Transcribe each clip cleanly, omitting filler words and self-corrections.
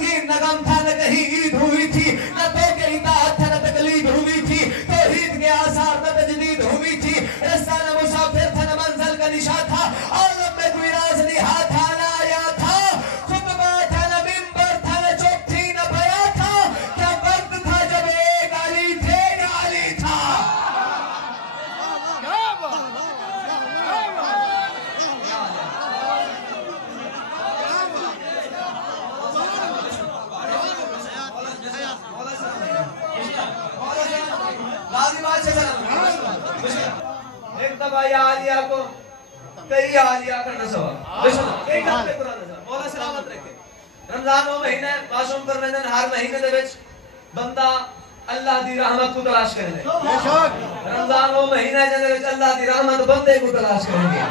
غمگین نہ غم تھا نہ کہیں عید ہوئی تھی نہ تو کہ اطاعت تھا نہ تقلید ہوئی تھی توحید کے آثار نہ تجدید ہوئی تھی رستہ نہ مسافر تھا نہ منزل کا نشاں تھا عالم میں کوئی راز نہاد تھا نہ آیا تھا خطبہ تھا نہ منبر تھا نہ چپ تھی نہ بیاں تھا کیا وقت تھا جب ایک علی تھے یا علی تھا ایک دفعہ یا عالیہ کو کئی عالیہ کرنا سوا کئی ڈاکٹے قرآن نظر مولا سلامت رکھے رمضان وہ مہینہ ہے معصوم فرمیندن ہر مہینے دے وچ بندہ اللہ دی رحمت کو تلاش کرے لے رمضان وہ مہینہ ہے جن دے وچ اللہ دی رحمت بندے کو تلاش کریں گے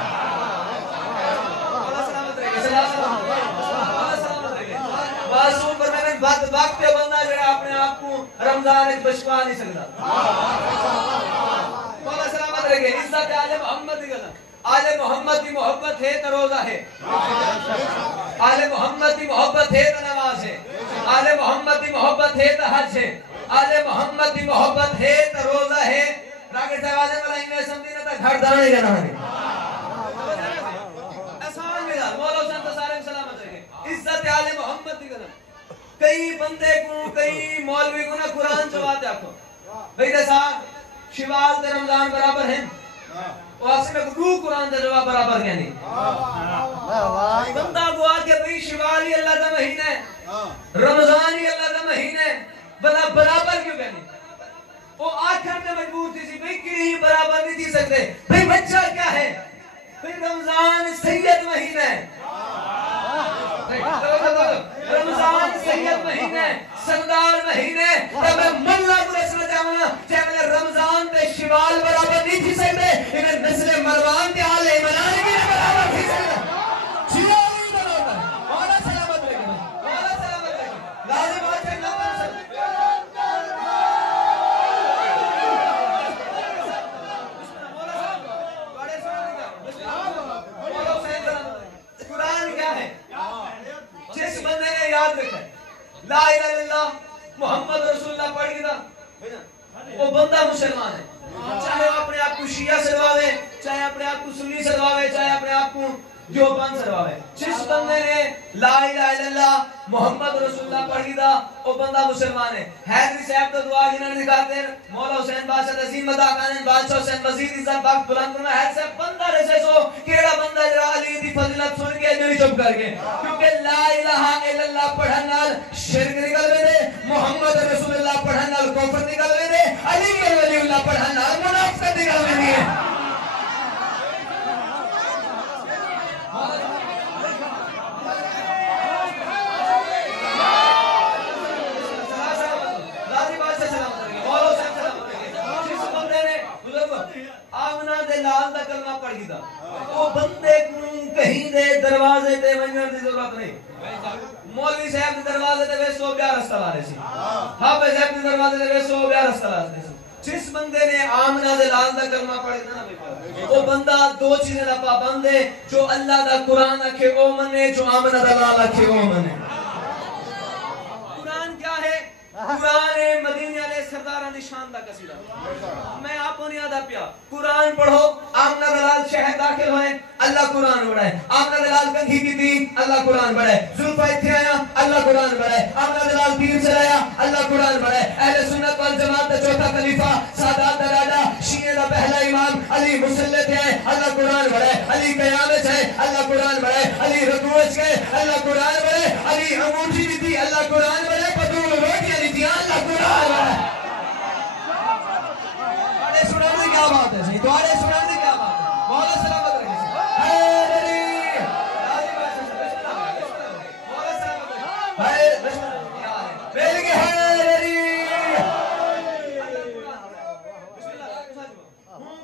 مولا سلامت رکھے مولا سلامت رکھے معصوم فرمیندن وقت پہ بندہ جڑا اپنے آپ کو رمضان وچ بچوا نہیں سکتا مولا سلامت رکھے عزت آل محمد دی گل آل محمد کی محبت ہے تو روزہ ہے آل محمد کی محبت ہے تو نماز ہے آل محمد کی محبت ہے تو حج ہے آل محمد کی محبت ہے تو روزہ ہے راگے سوازے والا انہیں سمجھی نہ تا گھر دانے کا نہ ہے احسان ملا مولا حسین تو سارے سلامت رکھے عزت آل محمد دی گل کئی بندے کو کئی مولوی کو نہ قرآن چواتے آکھو بھئی دے صاحب شوال دے رمضان برابر ہیں وہ آسے میں گروہ قرآن دے جواب برابر کیا نہیں بندہ کو آج کے بھئی شوالی اللہ دا مہینہ ہے رمضانی اللہ دا مہینہ ہے بلا برابر کیوں کہنی وہ آخر میں مجبور تھی سی بھئی کہیں برابر نہیں تھی سکتے بھئی بچہ کیا ہے بھئی رمضان سید مہینہ ہے رمضان سید مہینہ ہے سردار مہینہ ہے تو میں ملہ کو رسول جاؤنا چاہے میں رمضان تے شوال برابر نہیں تھی سکتے انہیں نسل مروان تے آل عمران کی برابر تھی سکتے شیعہ برابر مولا سلامت رکھے مولا سلامت رکھے لازم آج سے نمبر قرآن کیا ہے جس بندے نے یاد رکھا لا الہ الا اللہ محمد رسول اللہ پڑھ گیا وہ بندہ مسلمان ہے چاہے وہ اپنے آپ کو شیعہ سدواوے چاہے اپنے آپ کو سنی سدواوے چاہے اپنے آپ کو دیوبند سدواوے جس بندے نے لا الہ الا اللہ محمد رسول اللہ پڑھ گیا وہ بندہ مسلمان ہے حیدری صاحب تو دعا جنہوں نے دکھاتے ہیں مولا حسین بادشاہ عظیم مدہ کانن بادشاہ حسین مزید عزت وقت بلند کرنا حید صاحب بندہ رسے سو کیڑا بندہ جڑا علی دی فضلت سن کے جو چپ کر کے کیونکہ لا الہ الا اللہ پڑھن نال شرک نکل وے دے محمد رسول اللہ پڑھن نال کفر نکل وے دے علی ولی اللہ پڑھن نال منافقت نکل وے دی ہے آمنہ دے لال دا کلمہ پڑھ گی دا وہ بندے کو کہیں دے دروازے دے ونجن دی ضرورت نہیں مولوی صاحب دے دروازے دے وے سو بیار رستہ لارے سی حافظ صاحب دے دروازے دے وے سو بیار رستہ لارے سی جس بندے نے آمنہ دے لال دا کلمہ پڑھ گی وہ بندہ دو چیزیں دا پابند ہے جو اللہ دا قرآن اکھے او منے جو آمنہ دا لال اکھے او منے قرآن کیا ہے قرآن مدینہ علیہ سردارہ نشان دا قصیدہ میں آپ کو نہیں آدھا پیا قرآن پڑھو آمنہ دلال شہر داخل ہوئے اللہ قرآن بڑھائے آمنہ دلال کنگھی کی تھی اللہ قرآن بڑھائے ظلفہ تھی آیا اللہ قرآن بڑھائے آمنہ دلال پیر چلایا اللہ قرآن بڑھائے اہل سنت والجماعت دا چوتھا خلیفہ سادات درادا شیعہ دا پہلا امام علی مسلط ہے اللہ قرآن بڑھائے علی قیامت ہے اللہ قرآن بڑھائے علی رکوعت ہے اللہ قرآن بڑھائے علی انگوٹھی بھی تھی اللہ قرآن بڑھائے پتول روٹی علی تھی اللہ قرآن بڑھائے سنانے کیا بات ہے صحیح دوارے سنانے کیا بات ہے مولا سلامت رکھے حیر علی مولا سلامت رکھے حیر بیل کے حیر علی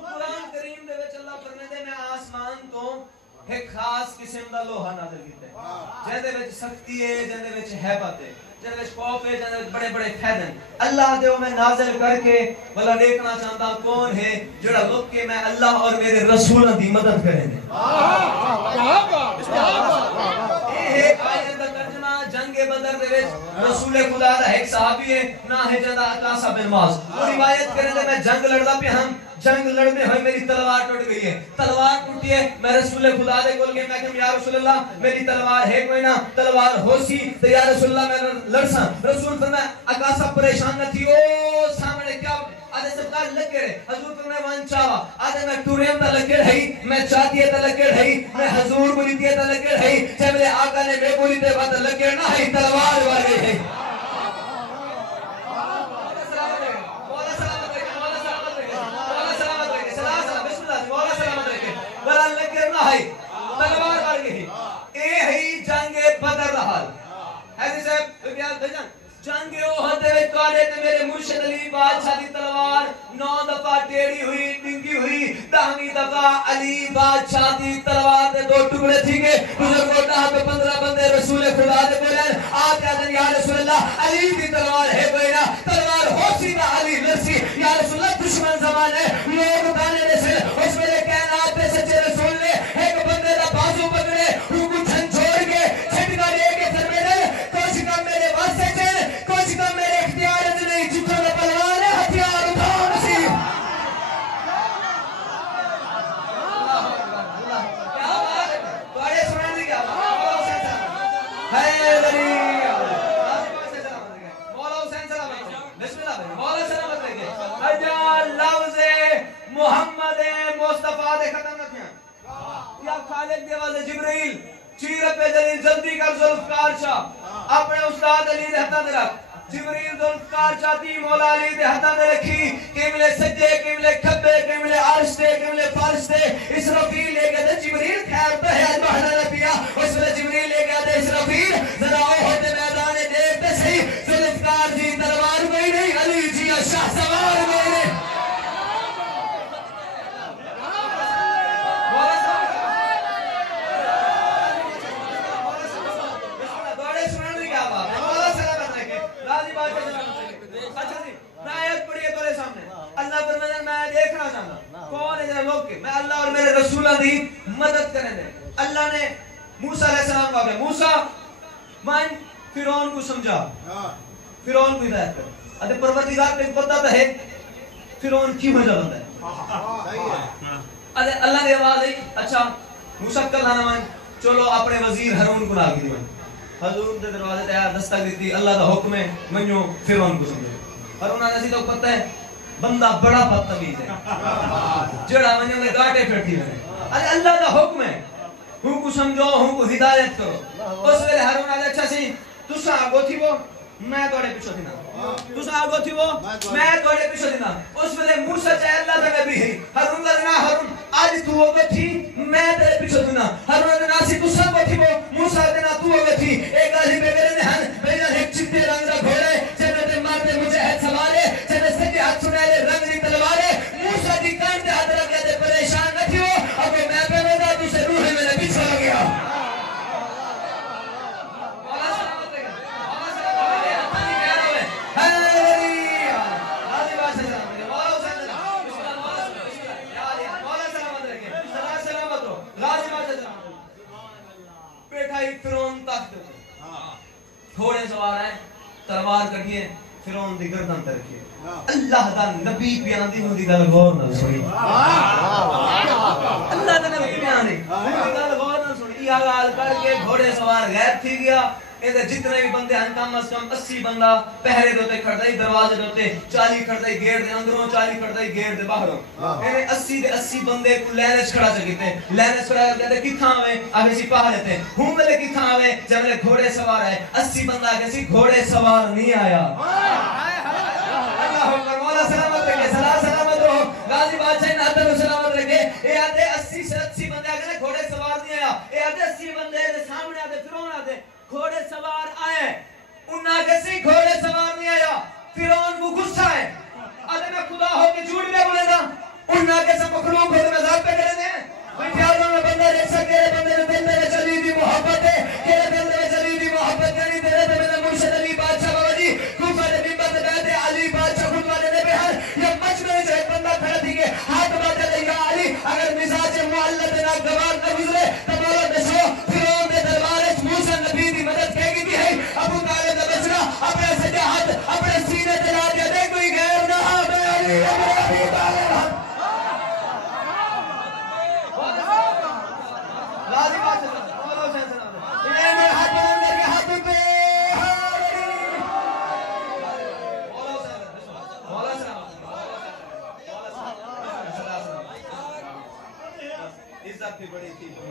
قرآن کریم دے وچ اللہ فرمائے دے میں آسمان تو ایک خاص قسم دا لوہا نازل کیتا ہے جے دے وچ سختی ہے جے دے وچ ہیبت ہے جنہیں خوف ہے جنہیں بڑے بڑے فیدن اللہ دے میں نازل کر کے بلا دیکھنا چاہتا کون ہے جڑا لوگ کے میں اللہ اور میرے رسولہ دی مدد کریں دے یہ ہے آیت دا ترجمہ جنگ بدر دے وچ رسول خدا دا ایک صحابی ہے نا ہے جندا عطا بن معاذ وہ روایت کرے تے میں جنگ لڑدا پیا ہم جنگ لڑنے ہوئے میری تلوار ٹوٹ گئی ہے تلوار ٹوٹی ہے میں رسول خدا دے کول گیا میں کہ یا رسول اللہ میری تلوار ہے کوئی نہ تلوار ہو سی تو یا رسول اللہ میں لڑساں رسول فرمایا اکاسا پریشان نہ تھی او سامنے کیا آدھے سرکار لگے رہے حضور فرمائے وان چاوا آدھے میں ٹوریم تا لگے رہی میں چاہتی تا لگے رہی میں حضور بولی تا لگے رہی چاہے میرے آقا نے میں بولی تا لگے نہ ہی تلوار وارے ہے تلوار مار گئی اے ہی جنگ بدر دا حال حضرت صاحب بیان بھیجن جنگ احد دے وچ تواڈے تے میرے مرشد علی بادشاہ دی تلوار 9 دفعہ ٹیڑھی ہوئی ڈنگی ہوئی 10ویں دفعہ علی بادشاہ دی تلوار دے 2 ٹکڑے تھی گئے بزرگوں دا 15 بندے رسول خدا دے بولے آ کہتے یا رسول اللہ علی دی تلوار ہے کوئی نہ تلوار ہو سی نہ علی لرسی یا رسول اللہ دشمن زمانے لوگ دانے دے سے اس میرے کائنات پہ سچے رسول نے ایک بندے دا بازو پکڑے ان کو چھن چھوڑ کے چھٹکا دے کے فرمایا کچھ کم میرے واسطے چل کچھ کم میرے اختیار میں نہیں جتنا میں پلوان ہے ہتھیار اٹھاؤ نصیب کیا بات ہے تواڈے سنن دی کیا بات ہے علی مولا حسین سلام بسم اللہ مولا سلامت لگے اجا لفظ محمد مصطفیٰ دے ختم نہ تھیا یا خالق دے والے جبرائیل چیر پہ جلیل جلدی کر ذوالفقار شاہ اپنے استاد علی دے ہتھاں دے رکھ جبرائیل ذوالفقار چاہتی مولا علی دے ہتھاں دے رکھی قبلے سجدے قبلے کھبے قبلے عرش تے قبلے فرش تے اسرافیل لے گئے تے جبرائیل خیر تو ہے اج بہنا نہ پیا اس ویلے جبرائیل لے گیا تے اسرافیل ذرا ہوتے میدان دیکھ تے صحیح ذوالفقار جی تلوار کوئی نہیں علی جی شاہ سوار میرے اللہ فرمایا میں دیکھنا چاہتا کون ہے جنہاں لوگ کے میں اللہ اور میرے رسولہ دی مدد کرنے دیں اللہ نے موسیٰ علیہ السلام کو آگے موسیٰ مان فرعون کو سمجھا فرعون کو ہدایت کر ادھے پروردگار پہ پتہ تو ہے فرعون کی وجہ بندہ ہے ادھے اللہ نے آواز ہے اچھا موسیٰ کل آنا مان چلو اپنے وزیر ہارون کو ناگی دی مان حضور دے دروازے تیار دستک دیتی اللہ دا حکم ہے منو فرعون کو سمجھے ہارون آنے سی تو پتہ ہے بندہ بڑا بدتمیز ہے جڑا منو میں گاٹے پھرتی ہے ارے اللہ دا حکم ہے ہوں کو سمجھو ہوں کو ہدایت کرو اس ویلے ہارون آنے اچھا سی تسا آگو تھی وہ میں توڑے پیچھو دینا تسا آگو تھی وہ میں توڑے پیچھو دینا اس ویلے موسیٰ چاہے اللہ دا نبی ہے ہارون دا دینا ہارون آج تو ہوگا تھی میں تیرے پیچھو دینا ہارون دینا سی تسا آگو تھی وہ موسیٰ دینا تو ہوگا تھی ایک آجی بے میرے نہن بینا ایک چکتے رنگ دا گھوڑے جنت مارتے مجاہد سوارے جنت سجے ہاتھ سنائے رنگ دی تلوارے موسیٰ دی کان دے ہاتھ رکھ گئے پریشان نہ تھی ہو اب میں پہ میں دا تو سے روح میں نے پیچھو لگیا فرعون تخت تھوڑے سوار ہیں تلوار کٹیے فرعون دی گردن تے رکھیے اللہ دا نبی بیان دی ہوندی گل غور نال سنی اللہ دا نبی بیان دی گل غور نال سنی یہ گل کر کے گھوڑے سوار غائب تھی گیا اے جتنے بھی بندے ہیں کم از کم 80 بندہ پہرے دوتے کھڑدائی دروازے دوتے 40 کھڑدائی گیٹ دے اندروں 40 کھڑدائی گیٹ دے باہروں اے 80 دے 80 بندے کو لینس کھڑا چکیتے لینس کھڑا کہتے کتھاں ہوئے آگے سی پاہ لیتے ہوں ملے کتھاں ہوئے جب ملے گھوڑے سوار آئے 80 بندہ آگے سی گھوڑے سوار نہیں آیا اللہ حکر مولا سلامت رکھے سلامت رہو غازی بادشاہ ناتر سلامت رکھے اے آدھے 80 سے 80 بندے آگے گھوڑے سوار نہیں آیا اے آدھے 80 بندے دے سامنے آدھے فرعون آدھے گھوڑے سوار آئے انہاں کسی گھوڑے سوار نہیں آیا فرعون کو غصہ ہے آدھے میں خدا ہو کے جھوٹ میں بولے دا انہاں کسی مخلوق ہوتے میں ذات پہ کرے دیں کوئی پیاروں میں بندہ دیکھ سکے بندے میں دل میں چلی دی محبت ہے کہ دل میں چلی دی محبت نہیں تیرے پہ میں مرشد علی بادشاہ بابا جی کوفہ دے ممبر دے بیٹھے علی بادشاہ خود والے دے بہر یا مچ میں جو ایک بندہ کھڑا تھی کہ ہاتھ بادشاہ دے یا علی اگر مزاج معلت نہ گوار نہ گزرے تو مولا دسو فرعون دے دربار موسیٰ نبی دی مدد کہے گی ہے ابو